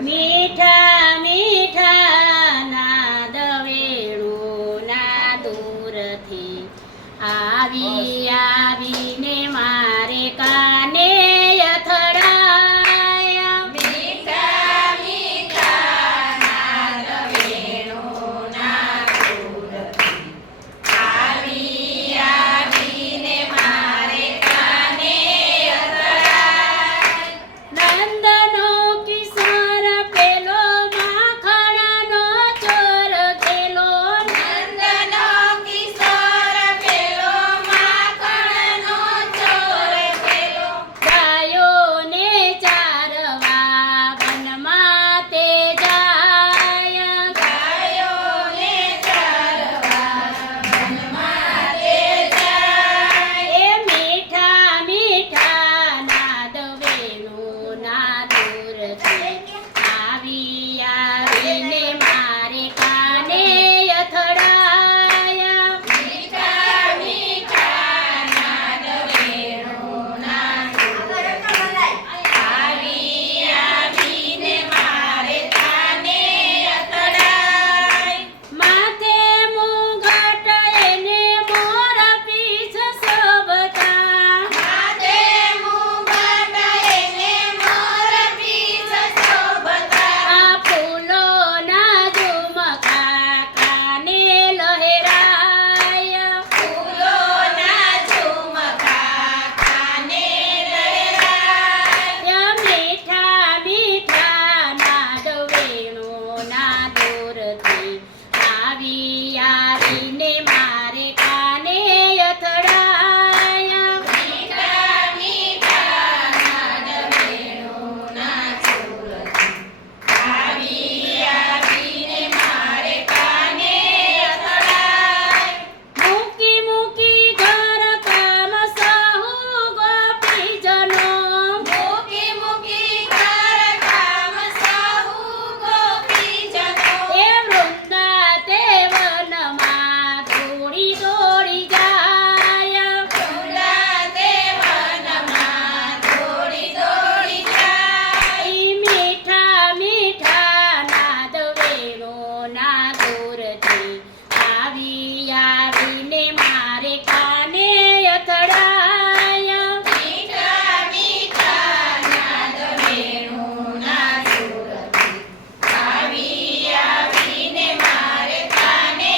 મીઠા મીઠા નાદ વેણુના દૂરથી આવી આવીને મારે કાને અથડાયા. મીઠા મીઠા નાદ વેણુના દૂરથી આવી આવીને મારે કાને અથડાય. નંદનો કિશોર પેલો માખણનો ચોર ગેલો. નંદનો કિશોર પેલો માખણનો ચોર પેલો. ગાયોને ચારવા વનમાં તે જાય. ગાયોને ચારવા વનમાં તે જાય. એ મીઠા મીઠા નાદ વેણુના દૂરથી આવી આવીને મારે કાને અથડાયા. મીઠા મીઠા નાદ વેણુના દૂરથી આવી આવીને મારે કાને અથડાય. માથે મુગટ એને મોર પીછ શોભતા. માથે મુગટ એને મોર પીછ શોભતા. આ ફૂલોના ઝુમકા કાને લહેરાયા. ફૂલોના ઝુમકા કાને લહેરાય. મીઠા મીઠા નાદ વેણુના દૂરથી આવી આવીને મારે કાને અથડાયા. મીઠા મીઠા નાદ વેણુના દૂરથી આવી આવીને મારે કાને અથડાય. મૂકી મૂકી ઘર કામ સહુ ગોપીજનો. મૂકી મૂકી ઘર કામ સહુ ગોપીજનો. એ વૃંદા તે વનમાં દોડી દોડી જાય. વૃંદા તે વનમાં દોડી દોડી જાય. મીઠા મીઠા નાદ વેણુના દૂરથી આવી આવીને મારે કાને અથડાયા. મીઠા મીઠા નાદ વેણુના દૂરથી આવી આવીને મારે કાને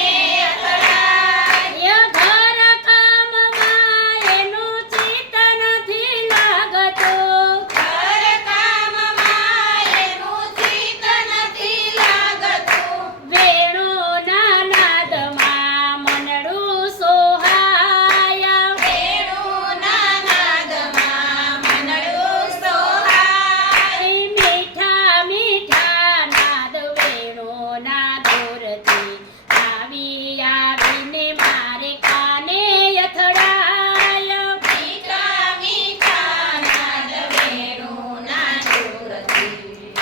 અથડાય. ઘર કામમાં એનું ચિત્ત નથી લાગતું. ઘર કામમાં એનું ચિત્ત નથી લાગતું. વેણુના નાદમાં મનડું સોહાયા. વેણુના નાદમાં મનડું સોહાય. મીઠા મીઠા નાદ વેણુના દૂરથી આવી આવીને મારે કાને અથડાયા. મીઠા મીઠા નાદ વેણુના દૂરથી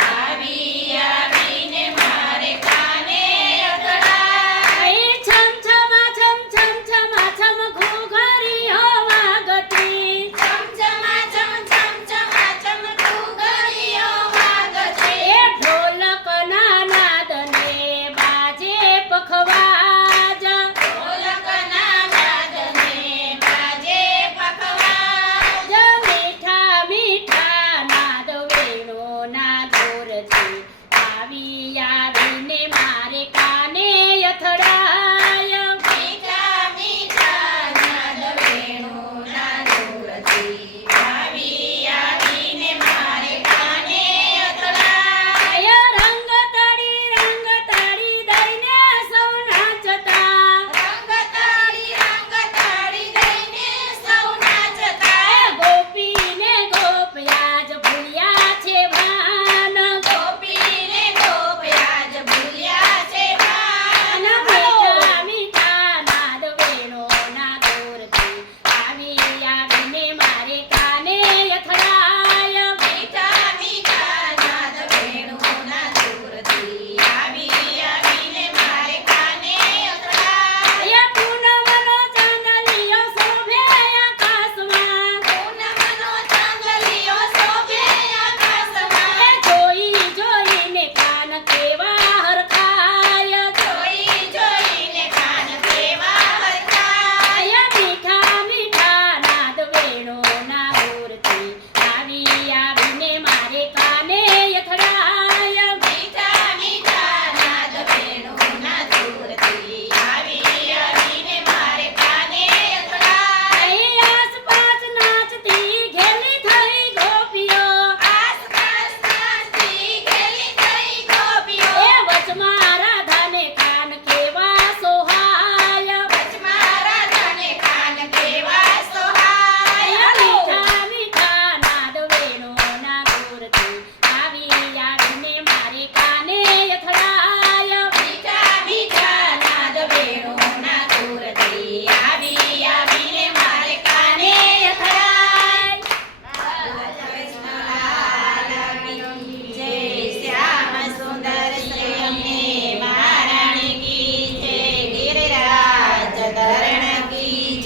આવી આવીને મારે કાને અથડાય. છમ છમા છમ છમ છમા છમ ઘૂઘરીઓ વાગતી. ચમચમા ચમ ચમચમા ચમ ઘૂઘરીઓ વાગશે. એ ઢોલકના નાદને બાજે પખવાજ. ઢોલકના નાદને બાજે પખવાજ. મીઠા મીઠા નાદ વેણુના દૂરથી આવી